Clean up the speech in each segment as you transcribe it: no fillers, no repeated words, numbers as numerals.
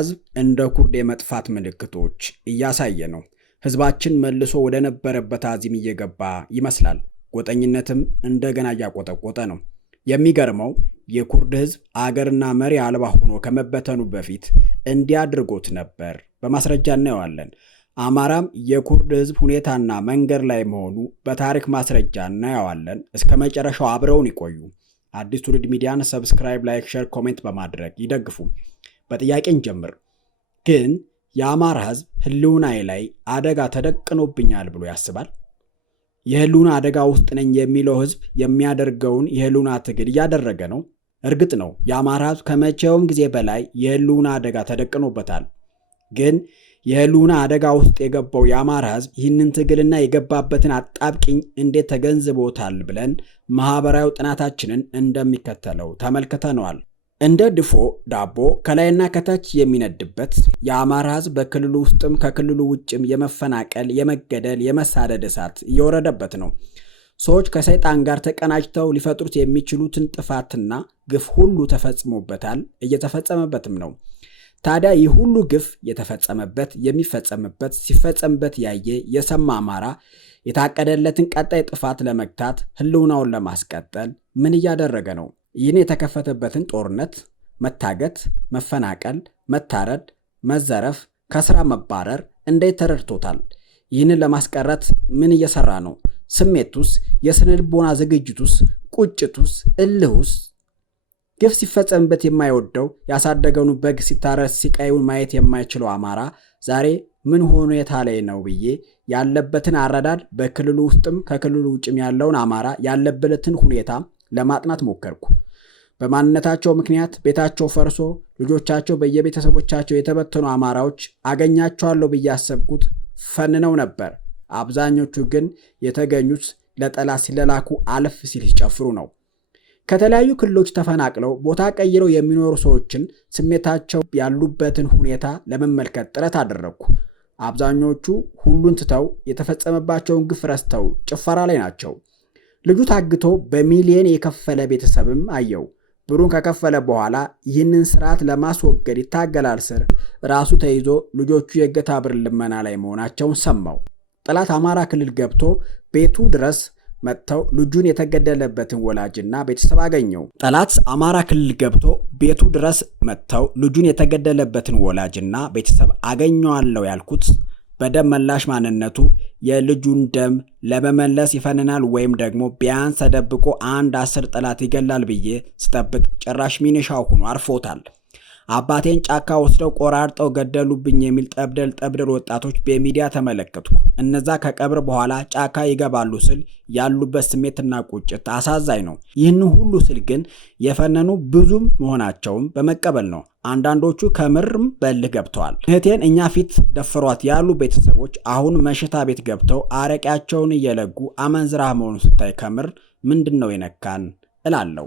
ህዝብ እንደ ኩርድ የመጥፋት ምልክቶች እያሳየ ነው። ህዝባችን መልሶ ወደ ነበረበት አዚም እየገባ ይመስላል። ጎጠኝነትም እንደገና እያቆጠቆጠ ነው። የሚገርመው የኩርድ ህዝብ አገርና መሪ አልባ ሆኖ ከመበተኑ በፊት እንዲያድርጎት ነበር። በማስረጃ እናየዋለን። አማራም የኩርድ ህዝብ ሁኔታና መንገድ ላይ መሆኑ በታሪክ ማስረጃ እናየዋለን። እስከ መጨረሻው አብረውን ይቆዩ። አዲስ ትውልድ ሚዲያን ሰብስክራይብ፣ ላይክ፣ ሼር፣ ኮሜንት በማድረግ ይደግፉ። በጥያቄ እንጀምር። ግን የአማራ ህዝብ ህልውናዬ ላይ አደጋ ተደቅኖብኛል ብሎ ያስባል? የህልውና አደጋ ውስጥ ነኝ የሚለው ህዝብ የሚያደርገውን የህልውና ትግል እያደረገ ነው። እርግጥ ነው የአማራ ህዝብ ከመቼውም ጊዜ በላይ የህልውና አደጋ ተደቅኖበታል። ግን የህልውና አደጋ ውስጥ የገባው የአማራ ህዝብ ይህንን ትግልና የገባበትን አጣብቂኝ እንዴት ተገንዝቦታል ብለን ማህበራዊ ጥናታችንን እንደሚከተለው ተመልክተነዋል። እንደ ድፎ ዳቦ ከላይና ከታች የሚነድበት የአማራ ህዝብ በክልሉ ውስጥም ከክልሉ ውጭም የመፈናቀል፣ የመገደል፣ የመሳደድ እሳት እየወረደበት ነው። ሰዎች ከሰይጣን ጋር ተቀናጅተው ሊፈጥሩት የሚችሉትን ጥፋትና ግፍ ሁሉ ተፈጽሞበታል፣ እየተፈጸመበትም ነው። ታዲያ ይህ ሁሉ ግፍ የተፈጸመበት፣ የሚፈጸምበት፣ ሲፈጸምበት ያየ የሰማ አማራ የታቀደለትን ቀጣይ ጥፋት ለመግታት ህልውናውን ለማስቀጠል ምን እያደረገ ነው? ይህን የተከፈተበትን ጦርነት፣ መታገት፣ መፈናቀል፣ መታረድ፣ መዘረፍ፣ ከስራ መባረር እንዴት ተረድቶታል? ይህንን ለማስቀረት ምን እየሰራ ነው? ስሜቱስ፣ የስነ ልቦና ዝግጅቱስ፣ ቁጭቱስ፣ እልሁስ? ግፍ ሲፈጸምበት የማይወደው ያሳደገውን በግ ሲታረስ ሲቃዩን ማየት የማይችለው አማራ ዛሬ ምን ሆኖ የታለይ ነው ብዬ ያለበትን አረዳድ በክልሉ ውስጥም ከክልሉ ውጭም ያለውን አማራ ያለበትን ሁኔታ ለማጥናት ሞከርኩ። በማንነታቸው ምክንያት ቤታቸው ፈርሶ ልጆቻቸው በየቤተሰቦቻቸው የተበተኑ አማራዎች አገኛቸዋለሁ ብዬ ያሰብኩት ፈንነው ነበር። አብዛኞቹ ግን የተገኙት ለጠላት ሲለላኩ አለፍ ሲል ሲጨፍሩ ነው። ከተለያዩ ክልሎች ተፈናቅለው ቦታ ቀይረው የሚኖሩ ሰዎችን ስሜታቸው ያሉበትን ሁኔታ ለመመልከት ጥረት አደረግኩ። አብዛኞቹ ሁሉን ትተው የተፈጸመባቸውን ግፍ ረስተው ጭፈራ ላይ ናቸው። ልጁ ታግቶ በሚሊየን የከፈለ ቤተሰብም አየው። ብሩን ከከፈለ በኋላ ይህንን ስርዓት ለማስወገድ ይታገላል ስር ራሱ ተይዞ ልጆቹ የእገታ ብር ልመና ላይ መሆናቸውን ሰማው። ጠላት አማራ ክልል ገብቶ ቤቱ ድረስ መጥተው ልጁን የተገደለበትን ወላጅና ቤተሰብ አገኘው። ጠላት አማራ ክልል ገብቶ ቤቱ ድረስ መጥተው ልጁን የተገደለበትን ወላጅና ቤተሰብ አገኘዋለሁ ያልኩት በደም መላሽ ማንነቱ የልጁን ደም ለመመለስ ይፈንናል ወይም ደግሞ ቢያንስ ተደብቆ 10 ጠላት ይገላል ብዬ ስጠብቅ ጭራሽ ሚኒሻው ሆኖ አርፎታል። አባቴን ጫካ ወስደው ቆራርጠው ገደሉብኝ የሚል ጠብደል ወጣቶች በሚዲያ ተመለከትኩ። እነዛ ከቀብር በኋላ ጫካ ይገባሉ ስል ያሉበት ስሜትና ቁጭት አሳዛኝ ነው። ይህን ሁሉ ስል ግን የፈነኑ ብዙም መሆናቸውም በመቀበል ነው። አንዳንዶቹ ከምርም በልህ ገብተዋል። እህቴን እኛ ፊት ደፍሯት ያሉ ቤተሰቦች አሁን መሽታ ቤት ገብተው አረቂያቸውን እየለጉ አመንዝራ መሆኑ ስታይ ከምር ምንድነው የነካን እላለሁ።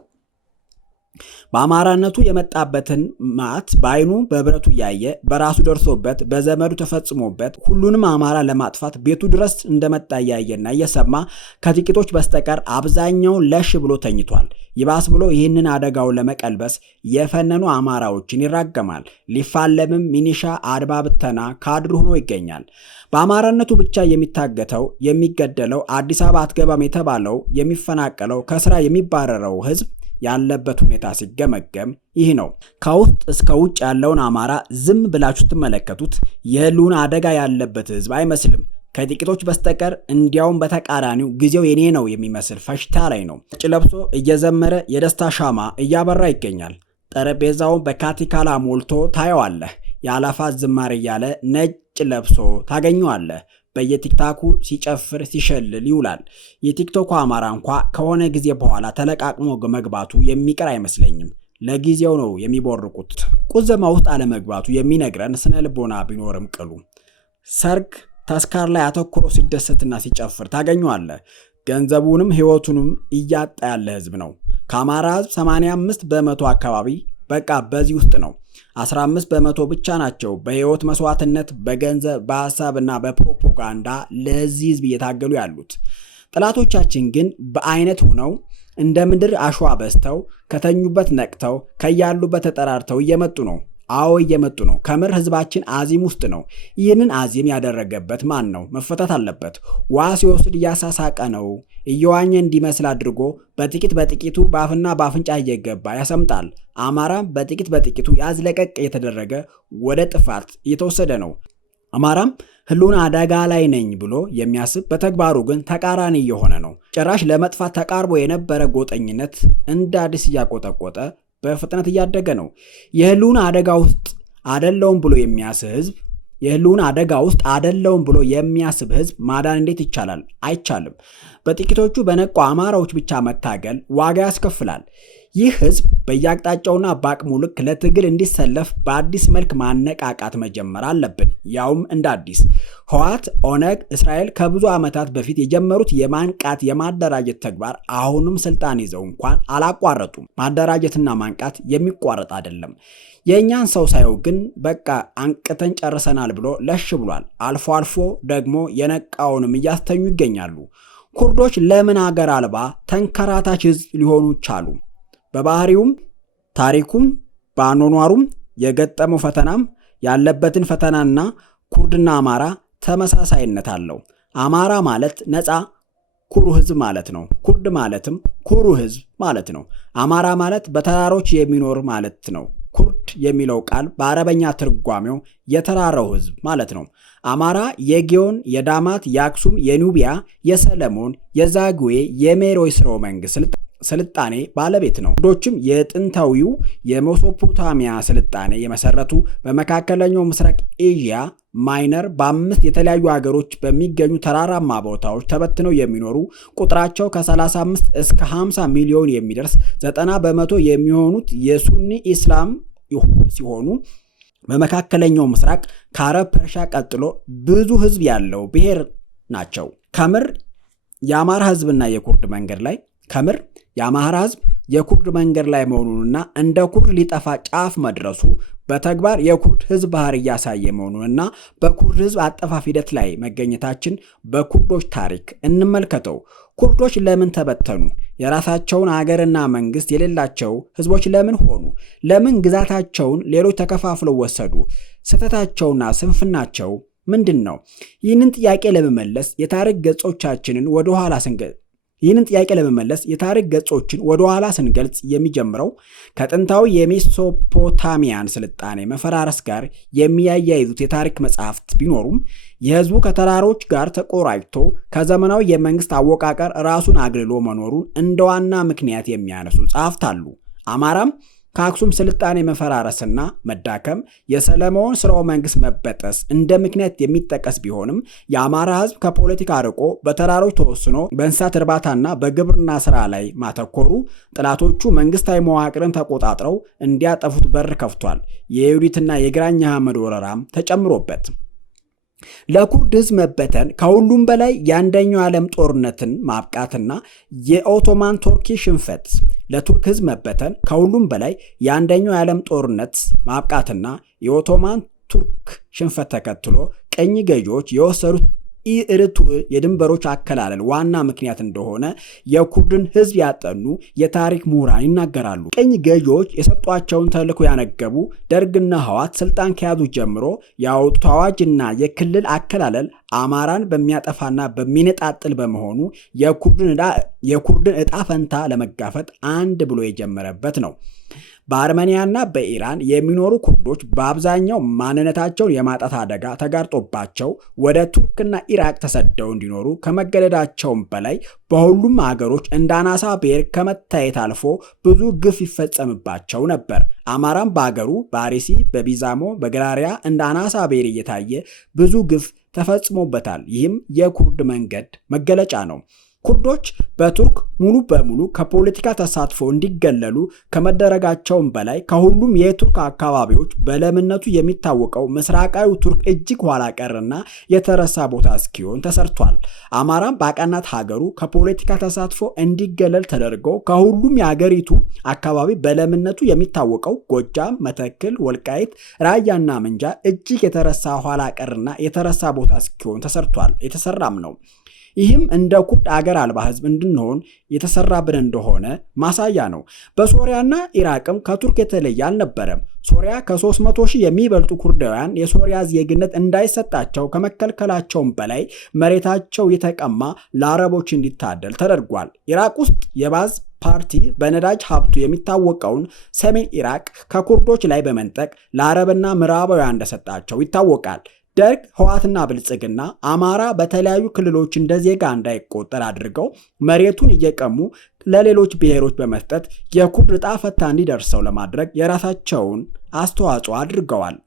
በአማራነቱ የመጣበትን ማት በአይኑ በብረቱ እያየ በራሱ ደርሶበት በዘመዱ ተፈጽሞበት ሁሉንም አማራ ለማጥፋት ቤቱ ድረስ እንደመጣ እያየና እየሰማ ከጥቂቶች በስተቀር አብዛኛውን ለሽ ብሎ ተኝቷል። ይባስ ብሎ ይህንን አደጋውን ለመቀልበስ የፈነኑ አማራዎችን ይራገማል። ሊፋለምም ሚኒሻ አድማ ብተና ካድር ሆኖ ይገኛል። በአማራነቱ ብቻ የሚታገተው የሚገደለው አዲስ አበባ አትገባም የተባለው የሚፈናቀለው ከስራ የሚባረረው ህዝብ ያለበት ሁኔታ ሲገመገም ይህ ነው። ከውስጥ እስከ ውጭ ያለውን አማራ ዝም ብላችሁ ትመለከቱት የህልውና አደጋ ያለበት ህዝብ አይመስልም። ከጥቂቶች በስተቀር እንዲያውም በተቃራኒው ጊዜው የኔ ነው የሚመስል ፈሽታ ላይ ነው። ነጭ ለብሶ እየዘመረ የደስታ ሻማ እያበራ ይገኛል። ጠረጴዛውን በካቲካላ ሞልቶ ታየዋለህ። የአላፋት ዝማሬ እያለ ነጭ ለብሶ ታገኘዋለህ። በየቲክታኩ ሲጨፍር ሲሸልል ይውላል። የቲክቶኩ አማራ እንኳ ከሆነ ጊዜ በኋላ ተለቃቅሞ መግባቱ የሚቀር አይመስለኝም። ለጊዜው ነው የሚቦርቁት። ቁዘማ ውስጥ አለመግባቱ የሚነግረን ስነ ልቦና ቢኖርም ቅሉ ሰርግ ተስካር ላይ አተኩሮ ሲደሰትና ሲጨፍር ታገኘዋለህ። ገንዘቡንም ህይወቱንም እያጣ ያለ ህዝብ ነው። ከአማራ ህዝብ 85 በመቶ አካባቢ በቃ በዚህ ውስጥ ነው። 15 በመቶ ብቻ ናቸው በህይወት መስዋዕትነት በገንዘብ በሐሳብና በፕሮፓጋንዳ ለዚህ ህዝብ እየታገሉ ያሉት። ጠላቶቻችን ግን በአይነት ሆነው እንደ ምድር አሸዋ በዝተው ከተኙበት ነቅተው ከያሉበት ተጠራርተው እየመጡ ነው። አዎ እየመጡ ነው። ከምር ህዝባችን አዚም ውስጥ ነው። ይህንን አዚም ያደረገበት ማን ነው? መፈታት አለበት። ውሃ ሲወስድ እያሳሳቀ ነው። እየዋኘ እንዲመስል አድርጎ በጥቂት በጥቂቱ በአፍና በአፍንጫ እየገባ ያሰምጣል። አማራም በጥቂት በጥቂቱ ያዝለቀቅ እየተደረገ ወደ ጥፋት እየተወሰደ ነው። አማራም ህልውና አደጋ ላይ ነኝ ብሎ የሚያስብ በተግባሩ ግን ተቃራኒ እየሆነ ነው። ጭራሽ ለመጥፋት ተቃርቦ የነበረ ጎጠኝነት እንደ አዲስ እያቆጠቆጠ በፍጥነት እያደገ ነው። የህልውና አደጋ ውስጥ አደለውም ብሎ የሚያስብ ህዝብ ማዳን እንዴት ይቻላል? አይቻልም። በጥቂቶቹ በነቁ አማራዎች ብቻ መታገል ዋጋ ያስከፍላል። ይህ ህዝብ በየአቅጣጫውና በአቅሙ ልክ ለትግል እንዲሰለፍ በአዲስ መልክ ማነቃቃት መጀመር አለብን። ያውም እንደ አዲስ ህወሓት፣ ኦነግ፣ እስራኤል ከብዙ ዓመታት በፊት የጀመሩት የማንቃት የማደራጀት ተግባር አሁንም ስልጣን ይዘው እንኳን አላቋረጡም። ማደራጀትና ማንቃት የሚቋረጥ አይደለም። የእኛን ሰው ሳየው ግን በቃ አንቅተን ጨርሰናል ብሎ ለሽ ብሏል። አልፎ አልፎ ደግሞ የነቃውንም እያስተኙ ይገኛሉ። ኩርዶች ለምን አገር አልባ ተንከራታች ህዝብ ሊሆኑ ቻሉ? በባህሪውም ታሪኩም በአኗኗሩም የገጠመው ፈተናም ያለበትን ፈተናና ኩርድና አማራ ተመሳሳይነት አለው። አማራ ማለት ነፃ ኩሩ ህዝብ ማለት ነው። ኩርድ ማለትም ኩሩ ህዝብ ማለት ነው። አማራ ማለት በተራሮች የሚኖር ማለት ነው። ኩርድ የሚለው ቃል በአረበኛ ትርጓሜው የተራራው ህዝብ ማለት ነው። አማራ የጊዮን፣ የዳማት፣ የአክሱም፣ የኑቢያ፣ የሰለሞን፣ የዛጉዌ፣ የሜሮይ ስርወ መንግስት ስልጣኔ ባለቤት ነው። ኩርዶችም የጥንታዊው የሜሶፖታሚያ ስልጣኔ የመሰረቱ በመካከለኛው ምስራቅ ኤዥያ ማይነር በ5 የተለያዩ ሀገሮች በሚገኙ ተራራማ ቦታዎች ተበትነው የሚኖሩ ቁጥራቸው ከ35 እስከ 50 ሚሊዮን የሚደርስ 90 በመቶ የሚሆኑት የሱኒ ኢስላም ሲሆኑ በመካከለኛው ምስራቅ ከአረብ ፐርሻ ቀጥሎ ብዙ ህዝብ ያለው ብሔር ናቸው። ከምር የአማራ ህዝብና የኩርድ መንገድ ላይ የአማራ ህዝብ የኩርድ መንገድ ላይ መሆኑንና እንደ ኩርድ ሊጠፋ ጫፍ መድረሱ በተግባር የኩርድ ህዝብ ባህር እያሳየ መሆኑንና በኩርድ ህዝብ አጠፋፍ ሂደት ላይ መገኘታችን በኩርዶች ታሪክ እንመልከተው። ኩርዶች ለምን ተበተኑ? የራሳቸውን አገርና መንግስት የሌላቸው ህዝቦች ለምን ሆኑ? ለምን ግዛታቸውን ሌሎች ተከፋፍለው ወሰዱ? ስህተታቸውና ስንፍናቸው ምንድን ነው? ይህንን ጥያቄ ለመመለስ የታሪክ ገጾችን ወደ ኋላ ስንገልጽ የሚጀምረው ከጥንታዊ የሜሶፖታሚያን ስልጣኔ መፈራረስ ጋር የሚያያይዙት የታሪክ መጽሐፍት ቢኖሩም የህዝቡ ከተራሮች ጋር ተቆራጭቶ ከዘመናዊ የመንግስት አወቃቀር ራሱን አግልሎ መኖሩን እንደ ዋና ምክንያት የሚያነሱ ጸሐፍት አሉ። አማራም ከአክሱም ስልጣኔ መፈራረስና መዳከም፣ የሰለሞን ስርወ መንግስት መበጠስ እንደ ምክንያት የሚጠቀስ ቢሆንም የአማራ ህዝብ ከፖለቲካ ርቆ በተራሮች ተወስኖ በእንስሳት እርባታና በግብርና ስራ ላይ ማተኮሩ ጠላቶቹ መንግስታዊ መዋቅርን ተቆጣጥረው እንዲያጠፉት በር ከፍቷል። የይሁዲትና የግራኝ አህመድ ወረራም ተጨምሮበት ለኩርድ ህዝብ መበተን ከሁሉም በላይ የአንደኛው ዓለም ጦርነትን ማብቃትና የኦቶማን ቱርኪ ሽንፈት ለቱርክ ህዝብ መበተን ከሁሉም በላይ የአንደኛው የዓለም ጦርነት ማብቃትና የኦቶማን ቱርክ ሽንፈት ተከትሎ ቀኝ ገዢዎች የወሰዱት ኢርቱዕ የድንበሮች አከላለል ዋና ምክንያት እንደሆነ የኩርድን ህዝብ ያጠኑ የታሪክ ምሁራን ይናገራሉ። ቀኝ ገዢዎች የሰጧቸውን ተልዕኮ ያነገቡ ደርግና ህወሓት ስልጣን ከያዙ ጀምሮ ያወጡት አዋጅና የክልል አከላለል አማራን በሚያጠፋና በሚነጣጥል በመሆኑ የኩርድን ዕጣ ፈንታ ለመጋፈጥ አንድ ብሎ የጀመረበት ነው። በአርሜኒያና በኢራን የሚኖሩ ኩርዶች በአብዛኛው ማንነታቸውን የማጣት አደጋ ተጋርጦባቸው ወደ ቱርክና ኢራቅ ተሰደው እንዲኖሩ ከመገደዳቸውም በላይ በሁሉም ሀገሮች እንደ አናሳ ብሔር ከመታየት አልፎ ብዙ ግፍ ይፈጸምባቸው ነበር። አማራም በአገሩ በአርሲ፣ በቢዛሞ፣ በግራሪያ እንደ አናሳ ብሔር እየታየ ብዙ ግፍ ተፈጽሞበታል። ይህም የኩርድ መንገድ መገለጫ ነው። ኩርዶች በቱርክ ሙሉ በሙሉ ከፖለቲካ ተሳትፎ እንዲገለሉ ከመደረጋቸውም በላይ ከሁሉም የቱርክ አካባቢዎች በለምነቱ የሚታወቀው ምስራቃዊ ቱርክ እጅግ ኋላ ቀርና የተረሳ ቦታ እስኪሆን ተሰርቷል። አማራም በአቃናት ሀገሩ ከፖለቲካ ተሳትፎ እንዲገለል ተደርገው ከሁሉም የሀገሪቱ አካባቢ በለምነቱ የሚታወቀው ጎጃም፣ መተክል፣ ወልቃይት፣ ራያና ምንጃ እጅግ የተረሳ ኋላ ቀርና የተረሳ ቦታ እስኪሆን ተሰርቷል። የተሰራም ነው። ይህም እንደ ኩርድ አገር አልባ ህዝብ እንድንሆን የተሰራብን እንደሆነ ማሳያ ነው። በሶሪያና ኢራቅም ከቱርክ የተለየ አልነበረም። ሶሪያ ከ300 ሺህ የሚበልጡ ኩርዳውያን የሶሪያ ዜግነት እንዳይሰጣቸው ከመከልከላቸውም በላይ መሬታቸው የተቀማ ለአረቦች እንዲታደል ተደርጓል። ኢራቅ ውስጥ የባዝ ፓርቲ በነዳጅ ሀብቱ የሚታወቀውን ሰሜን ኢራቅ ከኩርዶች ላይ በመንጠቅ ለአረብና ምዕራባውያን እንደሰጣቸው ይታወቃል። ደርግ፣ ህወሓትና ብልጽግና አማራ በተለያዩ ክልሎች እንደ ዜጋ እንዳይቆጠር አድርገው መሬቱን እየቀሙ ለሌሎች ብሔሮች በመስጠት የኩርድ ዕጣ ፈንታ እንዲደርሰው ለማድረግ የራሳቸውን አስተዋጽኦ አድርገዋል።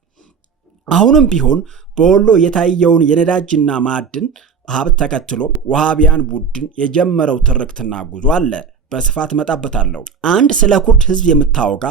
አሁንም ቢሆን በወሎ የታየውን የነዳጅና ማዕድን ሀብት ተከትሎ ወሃቢያን ቡድን የጀመረው ትርክትና ጉዞ አለ። በስፋት መጣበታለሁ። አንድ ስለ ኩርድ ህዝብ የምታወጋ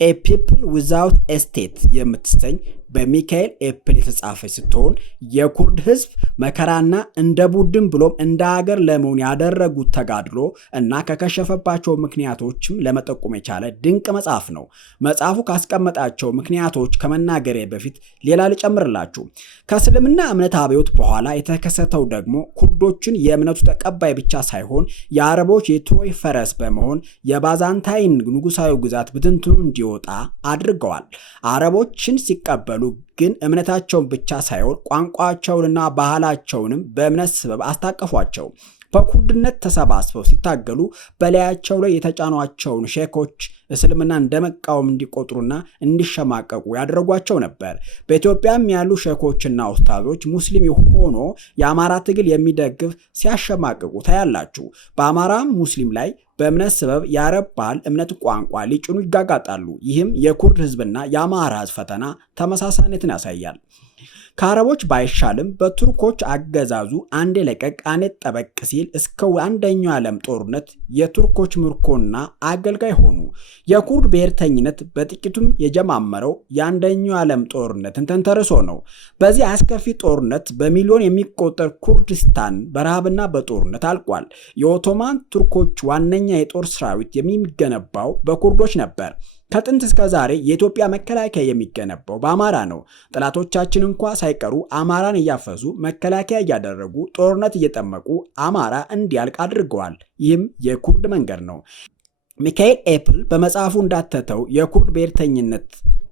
ኤ ፒፕል ዊዛውት ኤ ስቴት የምትሰኝ በሚካኤል ኤፕል የተጻፈች ስትሆን የኩርድ ህዝብ መከራና እንደ ቡድን ብሎም እንደ ሀገር ለመሆን ያደረጉት ተጋድሎ እና ከከሸፈባቸው ምክንያቶችም ለመጠቆም የቻለ ድንቅ መጽሐፍ ነው። መጽሐፉ ካስቀመጣቸው ምክንያቶች ከመናገሬ በፊት ሌላ ልጨምርላችሁ። ከእስልምና እምነት አብዮት በኋላ የተከሰተው ደግሞ ኩርዶችን የእምነቱ ተቀባይ ብቻ ሳይሆን የአረቦች የትሮይ ፈረስ በመሆን የባዛንታይን ንጉሳዊ ግዛት ብትንትኑ እንዲወጣ አድርገዋል። አረቦችን ሲቀበሉ ግን እምነታቸውን ብቻ ሳይሆን ቋንቋቸውንና ባህላቸውንም በእምነት ስበብ አስታቀፏቸው። በኩርድነት ተሰባስበው ሲታገሉ በላያቸው ላይ የተጫኗቸውን ሼኮች እስልምና እንደመቃወም እንዲቆጥሩና እንዲሸማቀቁ ያደረጓቸው ነበር። በኢትዮጵያም ያሉ ሼኮችና ኡስታዞች ሙስሊም ሆኖ የአማራ ትግል የሚደግፍ ሲያሸማቅቁ ታያላችሁ። በአማራም ሙስሊም ላይ በእምነት ስበብ የአረብ ባህል፣ እምነት፣ ቋንቋ ሊጭኑ ይጋጋጣሉ። ይህም የኩርድ ህዝብና የአማራ ህዝብ ፈተና ተመሳሳይነትን ያሳያል። ከአረቦች ባይሻልም በቱርኮች አገዛዙ አንዴ ለቀቅ አንዴ ጠበቅ ሲል እስከ አንደኛው ዓለም ጦርነት የቱርኮች ምርኮና አገልጋይ ሆኑ። የኩርድ ብሔርተኝነት በጥቂቱም የጀማመረው የአንደኛው ዓለም ጦርነትን ተንተርሶ ነው። በዚህ አስከፊ ጦርነት በሚሊዮን የሚቆጠር ኩርዲስታን በረሃብና በጦርነት አልቋል። የኦቶማን ቱርኮች ዋነኛ የጦር ሰራዊት የሚገነባው በኩርዶች ነበር። ከጥንት እስከ ዛሬ የኢትዮጵያ መከላከያ የሚገነባው በአማራ ነው። ጠላቶቻችን እንኳ ሳይቀሩ አማራን እያፈሱ መከላከያ እያደረጉ ጦርነት እየጠመቁ አማራ እንዲያልቅ አድርገዋል። ይህም የኩርድ መንገድ ነው። ሚካኤል ኤፕል በመጽሐፉ እንዳተተው የኩርድ ብሔርተኝነት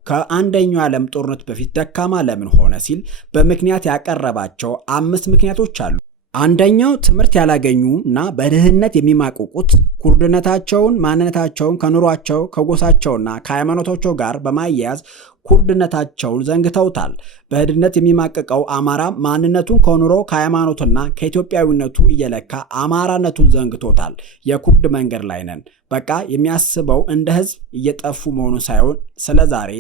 ከአንደኛው ዓለም ጦርነት በፊት ደካማ ለምን ሆነ ሲል በምክንያት ያቀረባቸው 5 ምክንያቶች አሉ። አንደኛው ትምህርት ያላገኙ እና በድህነት የሚማቅቁት ኩርድነታቸውን፣ ማንነታቸውን ከኑሯቸው ከጎሳቸውና ከሃይማኖታቸው ጋር በማያያዝ ኩርድነታቸውን ዘንግተውታል። በድህነት የሚማቅቀው አማራ ማንነቱን ከኑሮ ከሃይማኖትና ከኢትዮጵያዊነቱ እየለካ አማራነቱን ዘንግቶታል። የኩርድ መንገድ ላይ ነን። በቃ የሚያስበው እንደ ህዝብ እየጠፉ መሆኑን ሳይሆን ስለዛሬ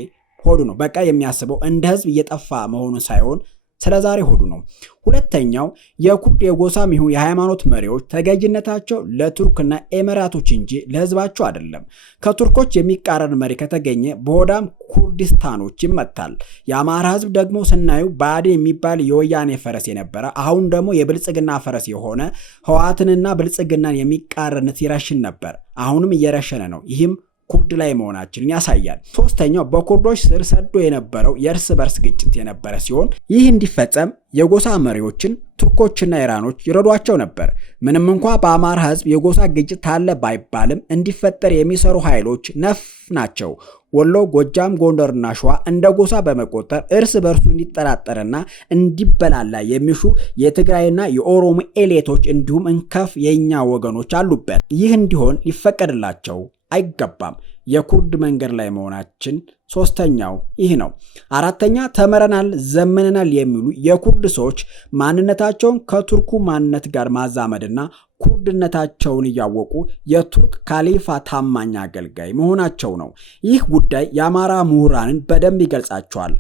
ሆዱ ነው። በቃ የሚያስበው እንደ ህዝብ እየጠፋ መሆኑን ሳይሆን ስለዛሬ ሆዱ ነው። ሁለተኛው የኩርድ የጎሳም ይሁን የሃይማኖት መሪዎች ተገዥነታቸው ለቱርክና ኤሚራቶች እንጂ ለህዝባቸው አይደለም። ከቱርኮች የሚቃረን መሪ ከተገኘ በሆዳም ኩርዲስታኖች ይመታል። የአማራ ህዝብ ደግሞ ስናዩ ብአዴን የሚባል የወያኔ ፈረስ የነበረ አሁን ደግሞ የብልጽግና ፈረስ የሆነ ህወሓትንና ብልጽግናን የሚቃረን ሲረሽን ነበር። አሁንም እየረሸነ ነው። ይህም ኩርድ ላይ መሆናችንን ያሳያል። ሶስተኛው በኩርዶች ስር ሰዶ የነበረው የእርስ በርስ ግጭት የነበረ ሲሆን ይህ እንዲፈጸም የጎሳ መሪዎችን ቱርኮችና ኢራኖች ይረዷቸው ነበር። ምንም እንኳ በአማራ ህዝብ የጎሳ ግጭት አለ ባይባልም እንዲፈጠር የሚሰሩ ኃይሎች ነፍ ናቸው። ወሎ፣ ጎጃም፣ ጎንደርና ሸዋ እንደ ጎሳ በመቆጠር እርስ በርሱ እንዲጠራጠርና እንዲበላላ የሚሹ የትግራይና የኦሮሞ ኤሌቶች እንዲሁም እንከፍ የኛ ወገኖች አሉበት። ይህ እንዲሆን ሊፈቀድላቸው አይገባም። የኩርድ መንገድ ላይ መሆናችን ሶስተኛው ይህ ነው። አራተኛ ተመረናል፣ ዘመነናል የሚሉ የኩርድ ሰዎች ማንነታቸውን ከቱርኩ ማንነት ጋር ማዛመድና ኩርድነታቸውን እያወቁ የቱርክ ካሊፋ ታማኝ አገልጋይ መሆናቸው ነው። ይህ ጉዳይ የአማራ ምሁራንን በደንብ ይገልጻቸዋል።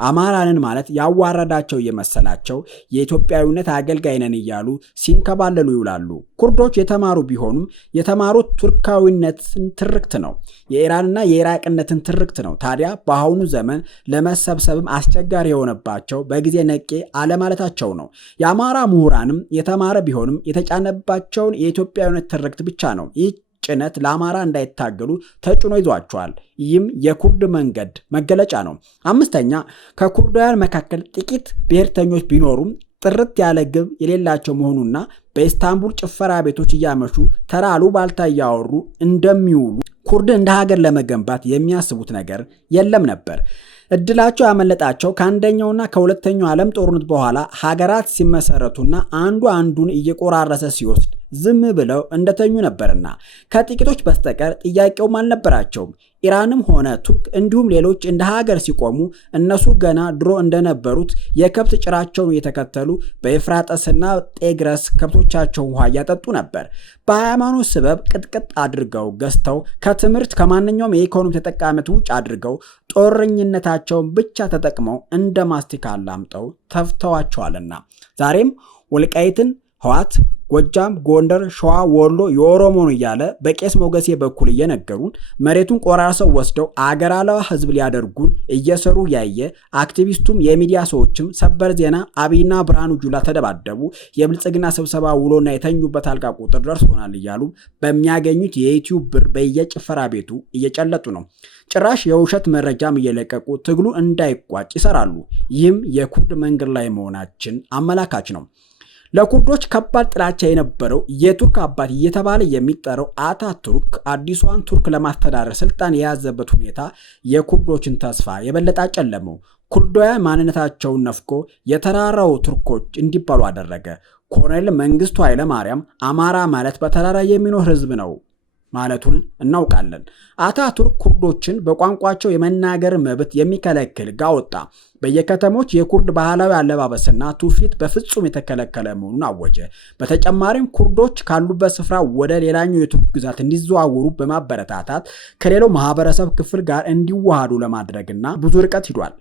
አማራንን ማለት ያዋረዳቸው እየመሰላቸው የኢትዮጵያዊነት አገልጋይ ነን እያሉ ሲንከባለሉ ይውላሉ። ኩርዶች የተማሩ ቢሆኑም የተማሩት ቱርካዊነትን ትርክት ነው፣ የኢራንና የኢራቅነትን ትርክት ነው። ታዲያ በአሁኑ ዘመን ለመሰብሰብም አስቸጋሪ የሆነባቸው በጊዜ ነቄ አለማለታቸው ነው። የአማራ ምሁራንም የተማረ ቢሆንም የተጫነባቸውን የኢትዮጵያዊነት ትርክት ብቻ ነው። ይህ ጭነት ለአማራ እንዳይታገሉ ተጭኖ ይዟቸዋል። ይህም የኩርድ መንገድ መገለጫ ነው። አምስተኛ ከኩርዳውያን መካከል ጥቂት ብሔርተኞች ቢኖሩም ጥርት ያለ ግብ የሌላቸው መሆኑና በኢስታንቡል ጭፈራ ቤቶች እያመሹ ተራ አሉባልታ እያወሩ እንደሚውሉ ኩርድን እንደ ሀገር ለመገንባት የሚያስቡት ነገር የለም ነበር። እድላቸው ያመለጣቸው ከአንደኛውና ከሁለተኛው ዓለም ጦርነት በኋላ ሀገራት ሲመሰረቱና አንዱ አንዱን እየቆራረሰ ሲወስድ ዝም ብለው እንደተኙ ነበርና ከጥቂቶች በስተቀር ጥያቄውም አልነበራቸውም። ኢራንም ሆነ ቱርክ እንዲሁም ሌሎች እንደ ሀገር ሲቆሙ እነሱ ገና ድሮ እንደነበሩት የከብት ጭራቸውን እየተከተሉ በኤፍራጠስና ጤግረስ ከብቶቻቸው ውሃ እያጠጡ ነበር። በሃይማኖት ስበብ ቅጥቅጥ አድርገው ገዝተው ከትምህርት ከማንኛውም የኢኮኖሚ ተጠቃሚነት ውጭ አድርገው ጦረኝነታቸውን ብቻ ተጠቅመው እንደ ማስቲካ አላምጠው ተፍተዋቸዋልና ዛሬም ወልቃይትን ህወሓት ጎጃም፣ ጎንደር፣ ሸዋ፣ ወሎ የኦሮሞ ነው እያለ በቄስ ሞገሴ በኩል እየነገሩን መሬቱን ቆራርሰው ወስደው አገር አልባ ህዝብ ሊያደርጉን እየሰሩ ያየ አክቲቪስቱም የሚዲያ ሰዎችም ሰበር ዜና አብይና ብርሃኑ ጁላ ተደባደቡ፣ የብልጽግና ስብሰባ ውሎና የተኙበት አልጋ ቁጥር ደርሶናል እያሉ በሚያገኙት የዩቲዩብ ብር በየጭፈራ ቤቱ እየጨለጡ ነው። ጭራሽ የውሸት መረጃም እየለቀቁ ትግሉ እንዳይቋጭ ይሰራሉ። ይህም የኩርድ መንገድ ላይ መሆናችን አመላካች ነው። ለኩርዶች ከባድ ጥላቻ የነበረው የቱርክ አባት እየተባለ የሚጠራው አታቱርክ አዲሷን ቱርክ ለማስተዳደር ስልጣን የያዘበት ሁኔታ የኩርዶችን ተስፋ የበለጠ አጨለመው። ኩርዳውያን ማንነታቸውን ነፍቆ የተራራው ቱርኮች እንዲባሉ አደረገ። ኮሎኔል መንግስቱ ኃይለማርያም አማራ ማለት በተራራ የሚኖር ህዝብ ነው ማለቱን እናውቃለን። አታቱርክ ኩርዶችን በቋንቋቸው የመናገር መብት የሚከለክል ሕግ አወጣ። በየከተሞች የኩርድ ባህላዊ አለባበስና ትውፊት በፍጹም የተከለከለ መሆኑን አወጀ። በተጨማሪም ኩርዶች ካሉበት ስፍራ ወደ ሌላኛው የቱርክ ግዛት እንዲዘዋወሩ በማበረታታት ከሌላው ማህበረሰብ ክፍል ጋር እንዲዋሃዱ ለማድረግና ብዙ ርቀት ሂዷል።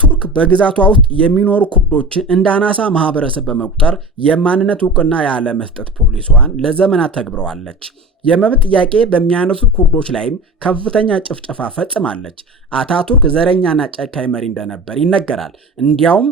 ቱርክ በግዛቷ ውስጥ የሚኖሩ ኩርዶችን እንደ አናሳ ማህበረሰብ በመቁጠር የማንነት እውቅና ያለ መስጠት ፖሊሲዋን ለዘመናት ተግብረዋለች። የመብት ጥያቄ በሚያነሱ ኩርዶች ላይም ከፍተኛ ጭፍጨፋ ፈጽማለች። አታቱርክ ዘረኛና ጨካኝ መሪ እንደነበር ይነገራል። እንዲያውም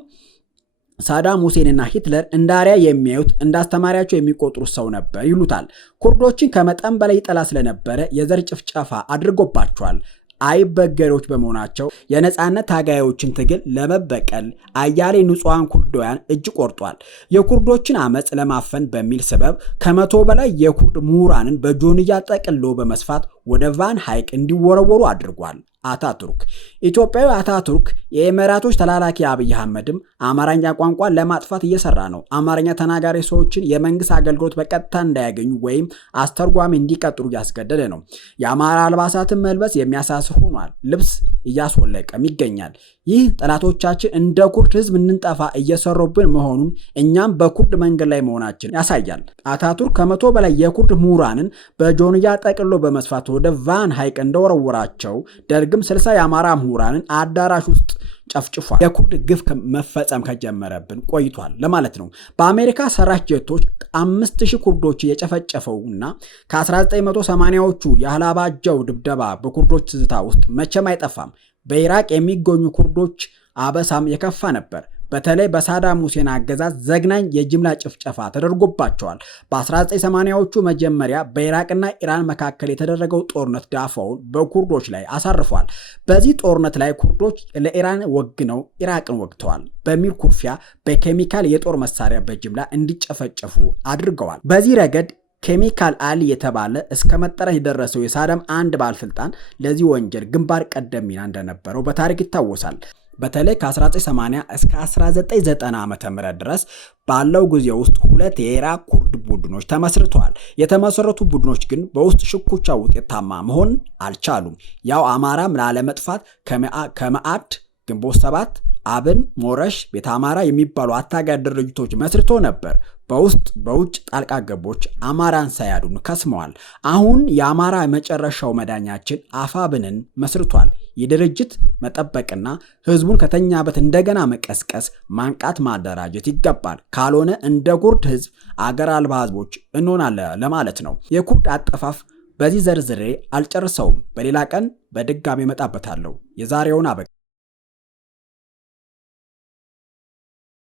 ሳዳም ሁሴንና ሂትለር እንደ አርአያ የሚያዩት እንደ አስተማሪያቸው የሚቆጥሩት ሰው ነበር ይሉታል። ኩርዶችን ከመጠን በላይ ይጠላ ስለነበረ የዘር ጭፍጨፋ አድርጎባቸዋል። አይበገሬዎች በመሆናቸው የነጻነት ታጋዮችን ትግል ለመበቀል አያሌ ንጹሃን ኩርዳውያን እጅ ቆርጧል። የኩርዶችን አመጽ ለማፈን በሚል ሰበብ ከ100 በላይ የኩርድ ምሁራንን በጆንያ ጠቅልሎ በመስፋት ወደ ቫን ሃይቅ እንዲወረወሩ አድርጓል። አታቱርክ ኢትዮጵያዊ አታቱርክ የኤሚሬቶች ተላላኪ አብይ አህመድም አማርኛ ቋንቋን ለማጥፋት እየሰራ ነው። አማርኛ ተናጋሪ ሰዎችን የመንግስት አገልግሎት በቀጥታ እንዳያገኙ ወይም አስተርጓሚ እንዲቀጥሩ እያስገደደ ነው። የአማራ አልባሳትን መልበስ የሚያሳስር ሆኗል። ልብስ እያስወለቀም ይገኛል። ይህ ጠላቶቻችን እንደ ኩርድ ህዝብ እንንጠፋ እየሰሩብን መሆኑን እኛም በኩርድ መንገድ ላይ መሆናችን ያሳያል። አታቱርክ ከ100 በላይ የኩርድ ምሁራንን በጆንያ ጠቅልሎ በመስፋት ወደ ቫን ሃይቅ እንደወረወራቸው ደርግም 60 የአማራ ምሁራንን አዳራሽ ውስጥ ጨፍጭፏል። የኩርድ ግፍ መፈጸም ከጀመረብን ቆይቷል ለማለት ነው። በአሜሪካ ሰራሽ ጀቶች 5000 ኩርዶች የጨፈጨፈውና ከ1980ዎቹ ያህላባጀው ድብደባ በኩርዶች ትዝታ ውስጥ መቼም አይጠፋም። በኢራቅ የሚገኙ ኩርዶች አበሳም የከፋ ነበር። በተለይ በሳዳም ሁሴን አገዛዝ ዘግናኝ የጅምላ ጭፍጨፋ ተደርጎባቸዋል። በ1980ዎቹ መጀመሪያ በኢራቅና ኢራን መካከል የተደረገው ጦርነት ዳፋውን በኩርዶች ላይ አሳርፏል። በዚህ ጦርነት ላይ ኩርዶች ለኢራን ወግነው ኢራቅን ወግተዋል በሚል ኩርፊያ በኬሚካል የጦር መሳሪያ በጅምላ እንዲጨፈጨፉ አድርገዋል። በዚህ ረገድ ኬሚካል አሊ የተባለ እስከ መጠራት የደረሰው የሳዳም አንድ ባለስልጣን ለዚህ ወንጀል ግንባር ቀደም ሚና እንደነበረው በታሪክ ይታወሳል። በተለይ ከ1980 እስከ 1990 ዓ.ም ድረስ ባለው ጊዜ ውስጥ 2 የኢራቅ ኩርድ ቡድኖች ተመስርተዋል። የተመሰረቱ ቡድኖች ግን በውስጥ ሽኩቻ ውጤታማ መሆን አልቻሉም። ያው አማራም ላለመጥፋት ከመአድ፣ ግንቦት 7፣ አብን፣ ሞረሽ፣ ቤተ አማራ የሚባሉ አታጋይ ድርጅቶች መስርቶ ነበር። በውስጥ በውጭ ጣልቃ ገቦች አማራን ሳያዱን ከስመዋል። አሁን የአማራ መጨረሻው መዳኛችን አፋብንን መስርቷል። የድርጅት መጠበቅና ህዝቡን ከተኛበት እንደገና መቀስቀስ፣ ማንቃት፣ ማደራጀት ይገባል። ካልሆነ እንደ ኩርድ ህዝብ አገር አልባ ህዝቦች እንሆናለን ለማለት ነው። የኩርድ አጠፋፍ በዚህ ዘርዝሬ አልጨርሰውም። በሌላ ቀን በድጋሚ እመጣበታለሁ። የዛሬውን አበቃ።